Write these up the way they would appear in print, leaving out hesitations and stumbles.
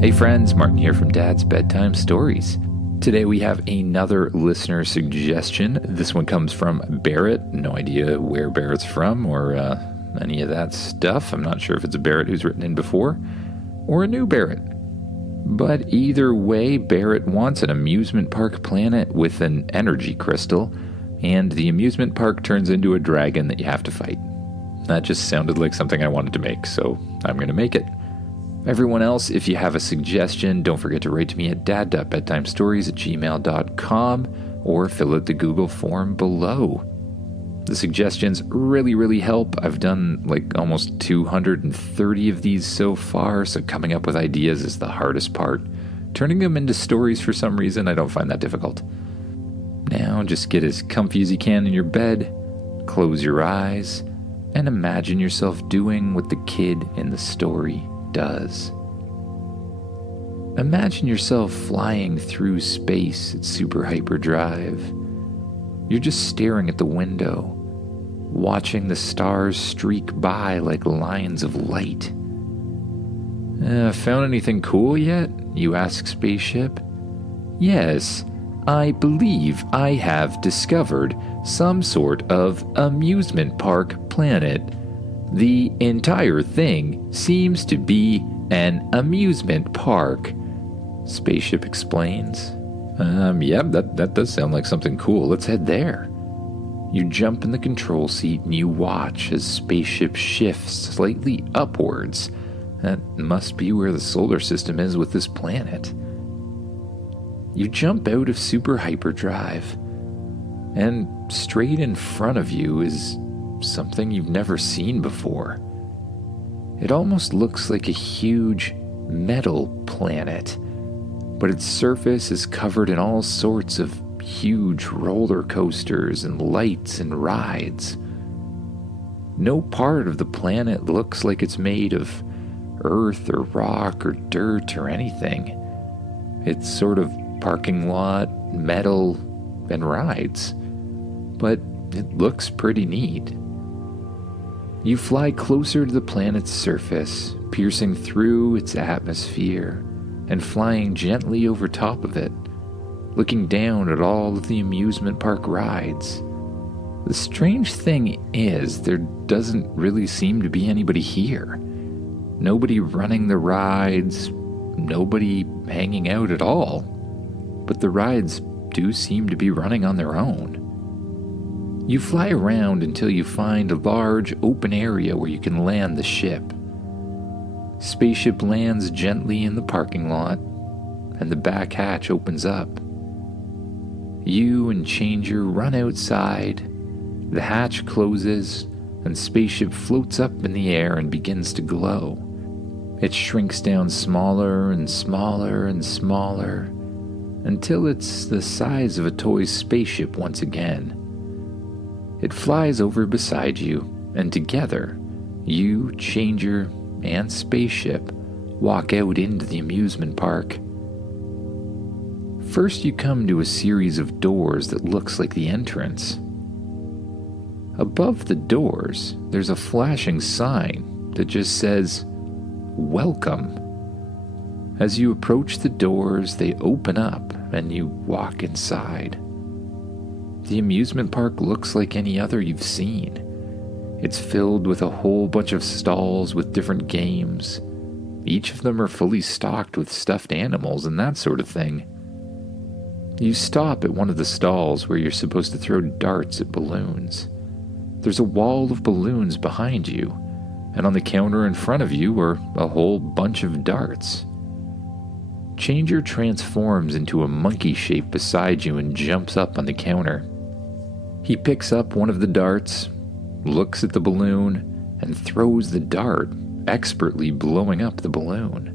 Hey friends, Martin here from Dad's Bedtime Stories. Today we have another listener suggestion. This one comes from Barrett. No idea where Barrett's from or any of that stuff. I'm not sure if it's a Barrett who's written in before or a new Barrett. But either way, Barrett wants an amusement park planet with an energy crystal, and the amusement park turns into a dragon that you have to fight. That just sounded like something I wanted to make, so I'm going to make it. Everyone else, if you have a suggestion, don't forget to write to me at dad.bedtimestories@gmail.com or fill out the Google form below. The suggestions really help. I've done like almost 230 of these so far, so coming up with ideas is the hardest part. Turning them into stories for some reason, I don't find that difficult. Now just get as comfy as you can in your bed, close your eyes, and imagine yourself doing what the kid in the story does. Imagine yourself flying through space at super hyperdrive. You're just staring at the window, watching the stars streak by like lines of light. Found anything cool yet? You ask Spaceship. Yes, I believe I have discovered some sort of amusement park planet. The entire thing seems to be an amusement park, Spaceship explains. Yep, that does sound like something cool. Let's head there. You jump in the control seat and you watch as Spaceship shifts slightly upwards. That must be where the solar system is with this planet. You jump out of super hyperdrive, and straight in front of you is something you've never seen before. It almost looks like a huge metal planet, but its surface is covered in all sorts of huge roller coasters and lights and rides. No part of the planet looks like it's made of earth or rock or dirt or anything. It's sort of parking lot, metal, and rides, but it looks pretty neat. You fly closer to the planet's surface, piercing through its atmosphere and flying gently over top of it, looking down at all of the amusement park rides. The strange thing is, there doesn't really seem to be anybody here. Nobody running the rides, nobody hanging out at all. But the rides do seem to be running on their own. You fly around until you find a large open area where you can land the ship. Spaceship lands gently in the parking lot, and the back hatch opens up. You and Changer run outside, the hatch closes, and Spaceship floats up in the air and begins to glow. It shrinks down smaller and smaller and smaller, until it's the size of a toy spaceship once again. It flies over beside you, and together, you, Changer, and Spaceship walk out into the amusement park. First, you come to a series of doors that looks like the entrance. Above the doors, there's a flashing sign that just says, "Welcome." As you approach the doors, they open up and you walk inside. The amusement park looks like any other you've seen. It's filled with a whole bunch of stalls with different games. Each of them are fully stocked with stuffed animals and that sort of thing. You stop at one of the stalls where you're supposed to throw darts at balloons. There's a wall of balloons behind you, and on the counter in front of you are a whole bunch of darts. Changer transforms into a monkey shape beside you and jumps up on the counter. He picks up one of the darts, looks at the balloon, and throws the dart, expertly blowing up the balloon.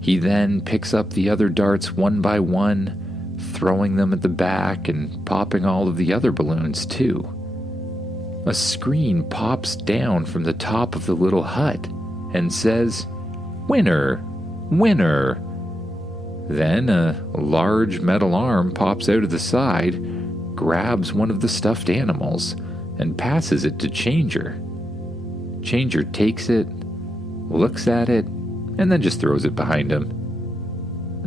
He then picks up the other darts one by one, throwing them at the back and popping all of the other balloons too. A screen pops down from the top of the little hut and says, "Winner! Winner!" Then a large metal arm pops out of the side, grabs one of the stuffed animals, and passes it to Changer. Changer takes it, looks at it, and then just throws it behind him.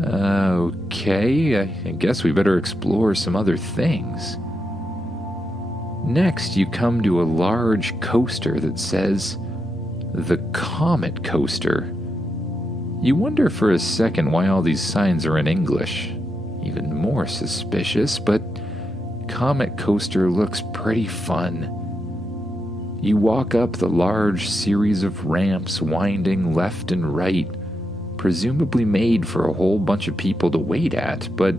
Okay, I guess we better explore some other things. Next, you come to a large coaster that says, "The Comet Coaster." You wonder for a second why all these signs are in English. Even more suspicious, but Comet Coaster looks pretty fun. You walk up the large series of ramps winding left and right, presumably made for a whole bunch of people to wait at, but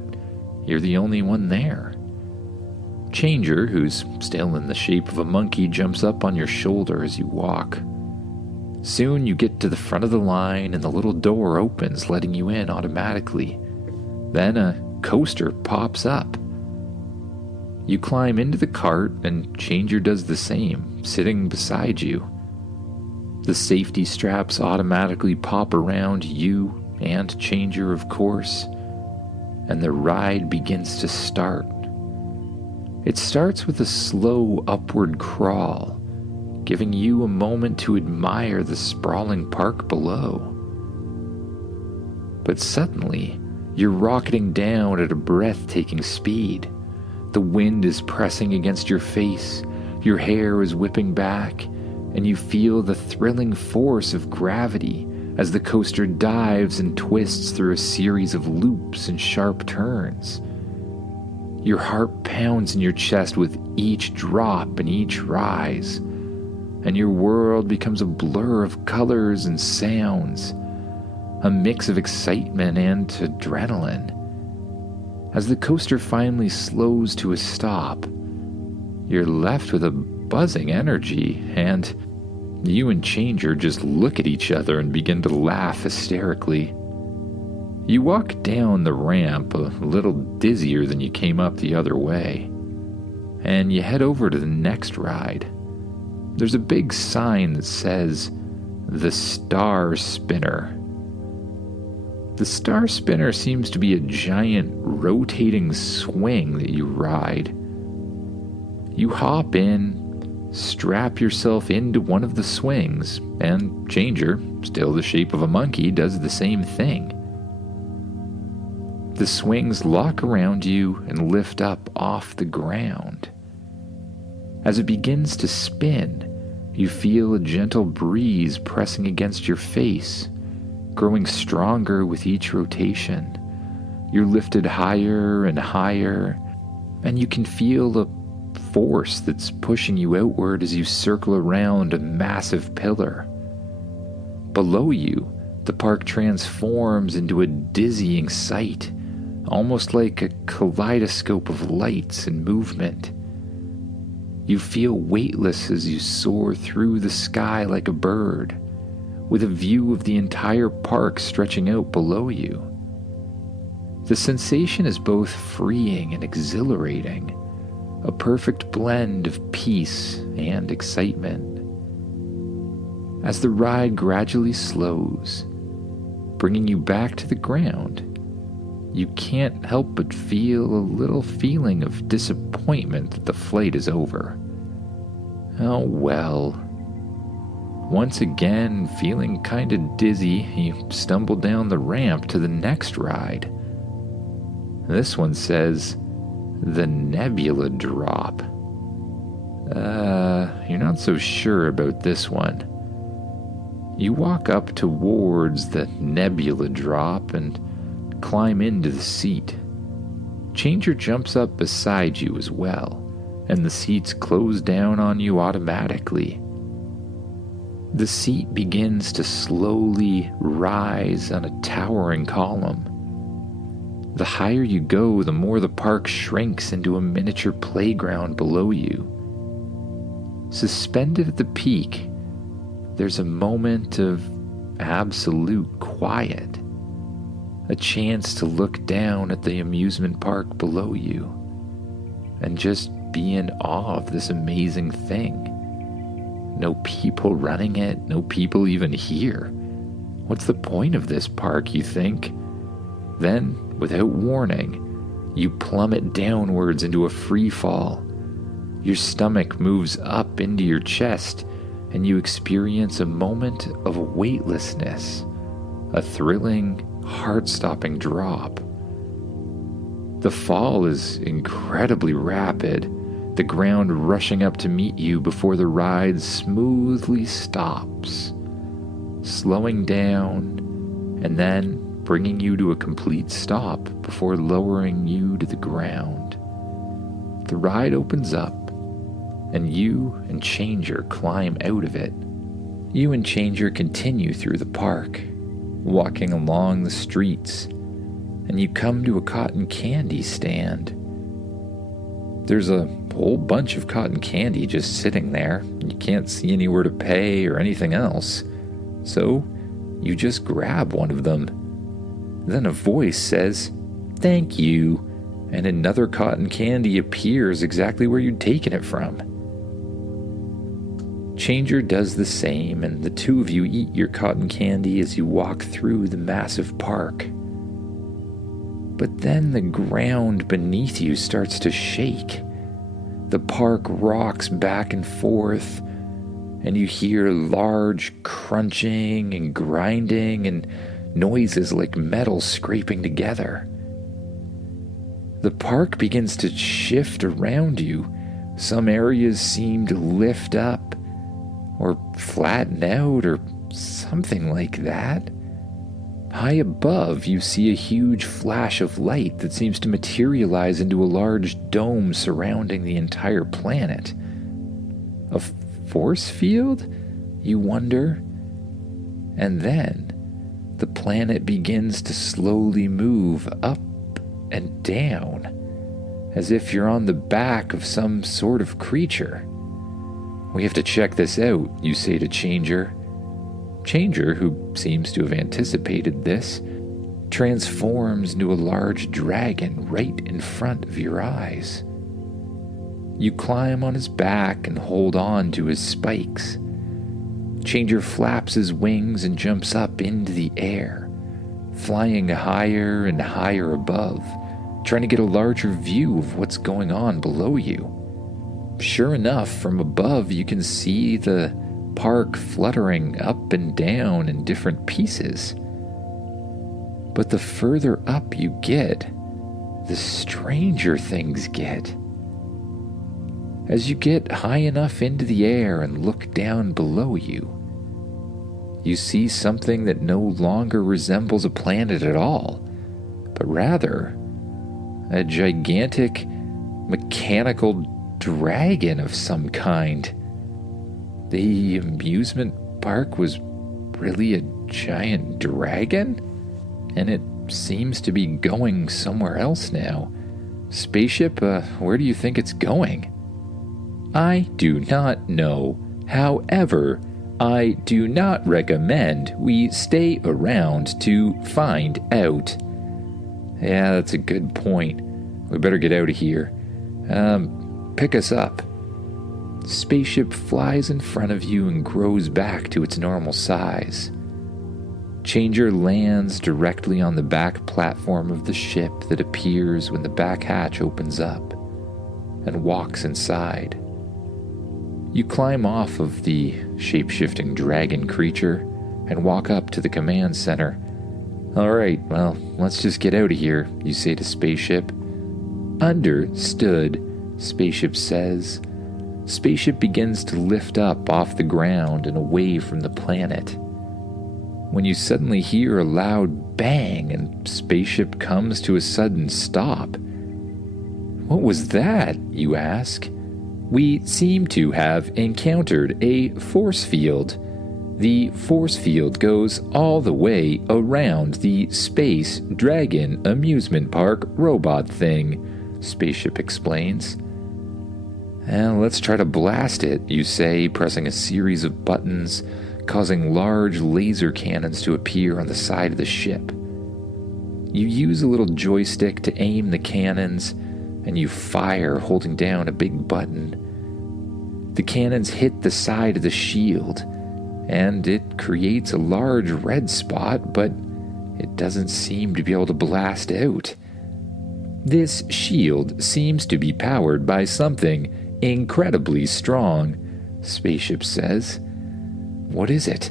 you're the only one there. Changer, who's still in the shape of a monkey, jumps up on your shoulder as you walk. Soon you get to the front of the line and the little door opens, letting you in automatically. Then a coaster pops up. You climb into the cart and Changer does the same, sitting beside you. The safety straps automatically pop around you and Changer, of course, and the ride begins to start. It starts with a slow upward crawl, giving you a moment to admire the sprawling park below. But suddenly, you're rocketing down at a breathtaking speed. The wind is pressing against your face, your hair is whipping back, and you feel the thrilling force of gravity as the coaster dives and twists through a series of loops and sharp turns. Your heart pounds in your chest with each drop and each rise, and your world becomes a blur of colors and sounds, a mix of excitement and adrenaline. As the coaster finally slows to a stop, you're left with a buzzing energy, and you and Changer just look at each other and begin to laugh hysterically. You walk down the ramp a little dizzier than you came up the other way, and you head over to the next ride. There's a big sign that says, "The Star Spinner." The Star Spinner seems to be a giant rotating swing that you ride. You hop in, strap yourself into one of the swings, and Changer, still the shape of a monkey, does the same thing. The swings lock around you and lift up off the ground. As it begins to spin, you feel a gentle breeze pressing against your face, growing stronger with each rotation. You're lifted higher and higher, and you can feel a force that's pushing you outward as you circle around a massive pillar. Below you, the park transforms into a dizzying sight, almost like a kaleidoscope of lights and movement. You feel weightless as you soar through the sky like a bird, with a view of the entire park stretching out below you. The sensation is both freeing and exhilarating, a perfect blend of peace and excitement. As the ride gradually slows, bringing you back to the ground, you can't help but feel a little feeling of disappointment that the flight is over. Oh well. Once again, feeling kinda dizzy, you stumble down the ramp to the next ride. This one says, "The Nebula Drop." You're not so sure about this one. You walk up towards the Nebula Drop and climb into the seat. Changer jumps up beside you as well, and the seats close down on you automatically. The seat begins to slowly rise on a towering column. The higher you go, the more the park shrinks into a miniature playground below you. Suspended at the peak, there's a moment of absolute quiet, a chance to look down at the amusement park below you and just be in awe of this amazing thing. No people running it, no people even here. What's the point of this park, you think? Then, without warning, you plummet downwards into a free fall. Your stomach moves up into your chest, and you experience a moment of weightlessness, a thrilling, heart-stopping drop. The fall is incredibly rapid, the ground rushing up to meet you before the ride smoothly stops, slowing down and then bringing you to a complete stop before lowering you to the ground. The ride opens up, and you and Changer climb out of it. You and Changer continue through the park, walking along the streets, and you come to a cotton candy stand. There's a whole bunch of cotton candy just sitting there. You can't see anywhere to pay or anything else, so you just grab one of them. Then a voice says, "Thank you," and another cotton candy appears exactly where you'd taken it from. Changer does the same, and the two of you eat your cotton candy as you walk through the massive park. But then the ground beneath you starts to shake. The park rocks back and forth, and you hear large crunching and grinding and noises like metal scraping together. The park begins to shift around you. Some areas seem to lift up or flatten out or something like that. High above, you see a huge flash of light that seems to materialize into a large dome surrounding the entire planet. A force field, you wonder? And then the planet begins to slowly move up and down, as if you're on the back of some sort of creature. "We have to check this out," you say to Changer. Changer, who seems to have anticipated this, transforms into a large dragon right in front of your eyes. You climb on his back and hold on to his spikes. Changer flaps his wings and jumps up into the air, flying higher and higher above, trying to get a larger view of what's going on below you. Sure enough, from above you can see the park fluttering up and down in different pieces. But the further up you get, the stranger things get. As you get high enough into the air and look down below you, you see something that no longer resembles a planet at all, but rather a gigantic mechanical dragon of some kind. The amusement park was really a giant dragon? And it seems to be going somewhere else now. Spaceship, where do you think it's going? I do not know. However, I do not recommend we stay around to find out. Yeah, that's a good point. We better get out of here. Pick us up. Spaceship flies in front of you and grows back to its normal size. Changer lands directly on the back platform of the ship that appears when the back hatch opens up, and walks inside. You climb off of the shape-shifting dragon creature and walk up to the command center. "Alright, well, let's just get out of here," you say to Spaceship. "Understood," Spaceship says. Spaceship begins to lift up off the ground and away from the planet. When you suddenly hear a loud bang and Spaceship comes to a sudden stop. "What was that?" you ask. "We seem to have encountered a force field. The force field goes all the way around the Space Dragon Amusement Park robot thing," Spaceship explains. "Let's try to blast it," you say, pressing a series of buttons, causing large laser cannons to appear on the side of the ship. You use a little joystick to aim the cannons, and you fire holding down a big button. The cannons hit the side of the shield, and it creates a large red spot, but it doesn't seem to be able to blast out. "This shield seems to be powered by something incredibly strong," Spaceship says. "What is it?"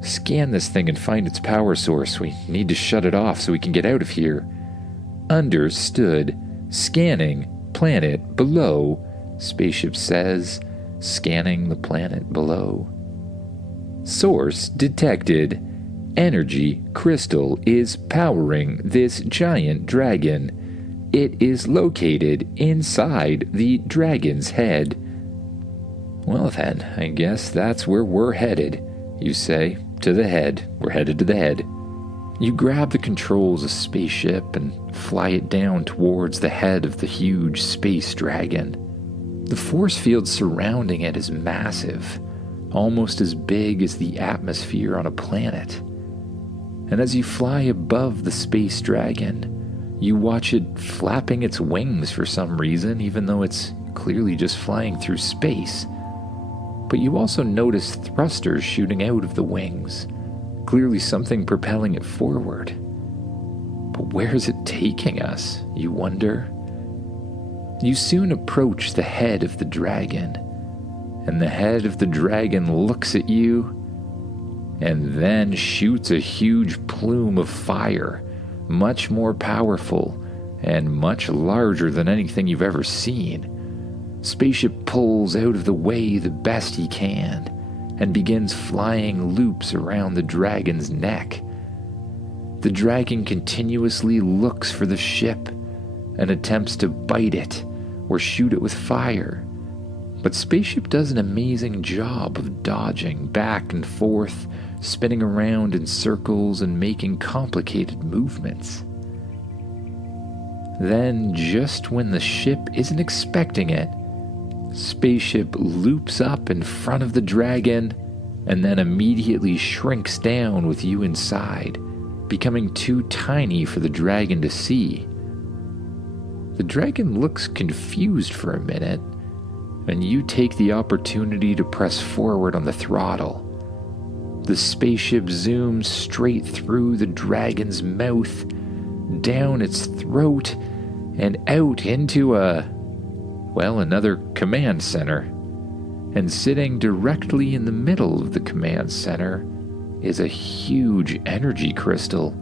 Scan this thing and find its power source. We need to shut it off so we can get out of here. Understood. Scanning. Planet below. Spaceship says, scanning the planet below. Source detected. Energy crystal is powering this giant dragon. It is located inside the dragon's head. Well then, I guess that's where we're headed. You say, to the head. We're headed to the head. You grab the controls of Spaceship and fly it down towards the head of the huge space dragon. The force field surrounding it is massive, almost as big as the atmosphere on a planet. And as you fly above the space dragon, you watch it flapping its wings for some reason, even though it's clearly just flying through space. But you also notice thrusters shooting out of the wings, clearly something propelling it forward. But where is it taking us, you wonder? You soon approach the head of the dragon, and the head of the dragon looks at you and then shoots a huge plume of fire, much more powerful and much larger than anything you've ever seen. Spaceship pulls out of the way the best he can and begins flying loops around the dragon's neck. The dragon continuously looks for the ship and attempts to bite it or shoot it with fire. But Spaceship does an amazing job of dodging back and forth, spinning around in circles and making complicated movements. Then, just when the ship isn't expecting it, Spaceship loops up in front of the dragon and then immediately shrinks down with you inside, becoming too tiny for the dragon to see. The dragon looks confused for a minute, and you take the opportunity to press forward on the throttle. The spaceship zooms straight through the dragon's mouth, down its throat, and out into another command center. And sitting directly in the middle of the command center is a huge energy crystal,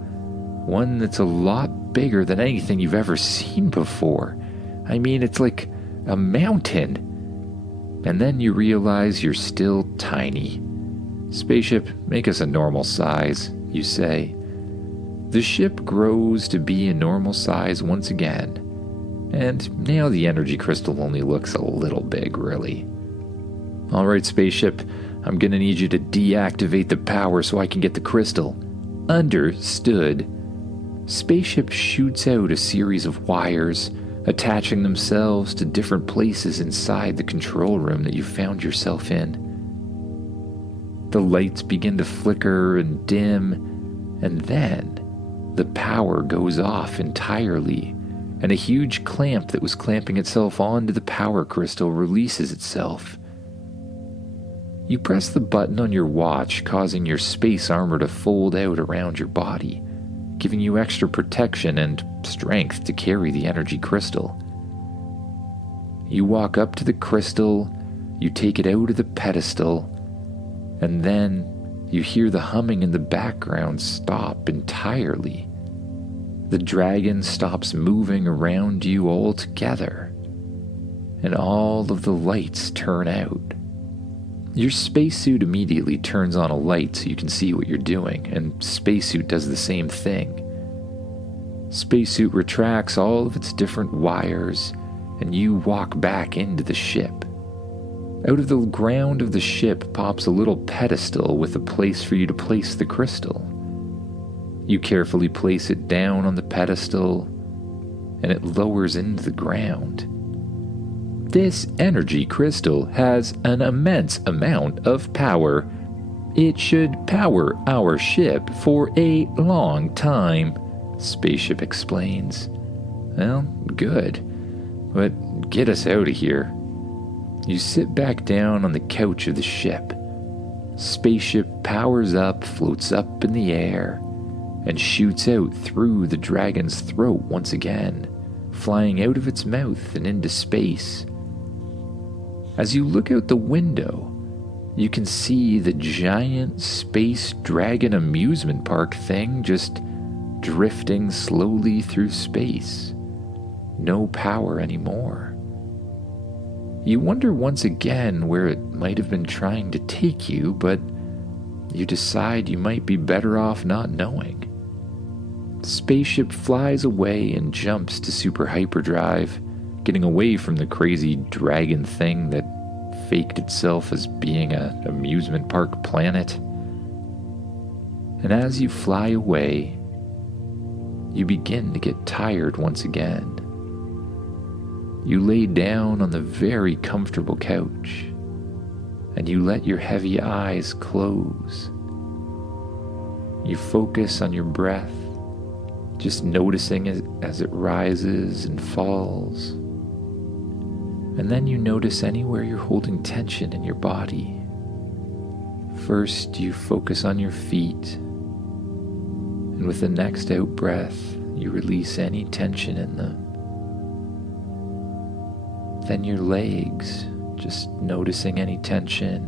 one that's a lot bigger than anything you've ever seen before. I mean, it's like a mountain. And then you realize you're still tiny. Spaceship, make us a normal size, you say. The ship grows to be a normal size once again. And now the energy crystal only looks a little big, really. Alright, Spaceship, I'm gonna need you to deactivate the power so I can get the crystal. Understood. Spaceship shoots out a series of wires, attaching themselves to different places inside the control room that you found yourself in. The lights begin to flicker and dim, and then the power goes off entirely, and a huge clamp that was clamping itself onto the power crystal releases itself. You press the button on your watch, causing your space armor to fold out around your body, giving you extra protection and strength to carry the energy crystal. You walk up to the crystal, you take it out of the pedestal, and then you hear the humming in the background stop entirely. The dragon stops moving around you altogether, and all of the lights turn out. Your spacesuit immediately turns on a light so you can see what you're doing, and spacesuit does the same thing. Spacesuit retracts all of its different wires, and you walk back into the ship. Out of the ground of the ship pops a little pedestal with a place for you to place the crystal. You carefully place it down on the pedestal, and it lowers into the ground. This energy crystal has an immense amount of power. It should power our ship for a long time, Spaceship explains. Well, good. But get us out of here. You sit back down on the couch of the ship. Spaceship powers up, floats up in the air, and shoots out through the dragon's throat once again, flying out of its mouth and into space. As you look out the window, You can see the giant space dragon amusement park thing just drifting slowly through space. No power anymore. You wonder once again where it might have been trying to take you, but you decide you might be better off not knowing. The spaceship flies away and jumps to super hyperdrive, getting away from the crazy dragon thing that faked itself as being an amusement park planet. And as you fly away, you begin to get tired once again. You lay down on the very comfortable couch, and you let your heavy eyes close. You focus on your breath, just noticing it as it rises and falls. And then you notice anywhere you're holding tension in your body. First, you focus on your feet, and with the next out breath, you release any tension in them. Then your legs, just noticing any tension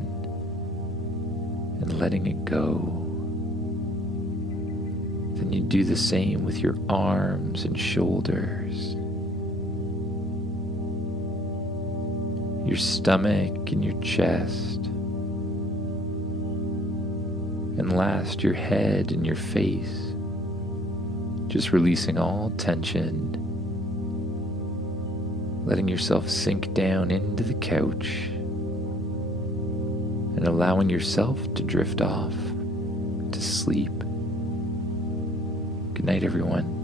and letting it go. Then you do the same with your arms and shoulders, your stomach and your chest, and last your head and your face, just releasing all tension, letting yourself sink down into the couch and allowing yourself to drift off to sleep. Good night, everyone.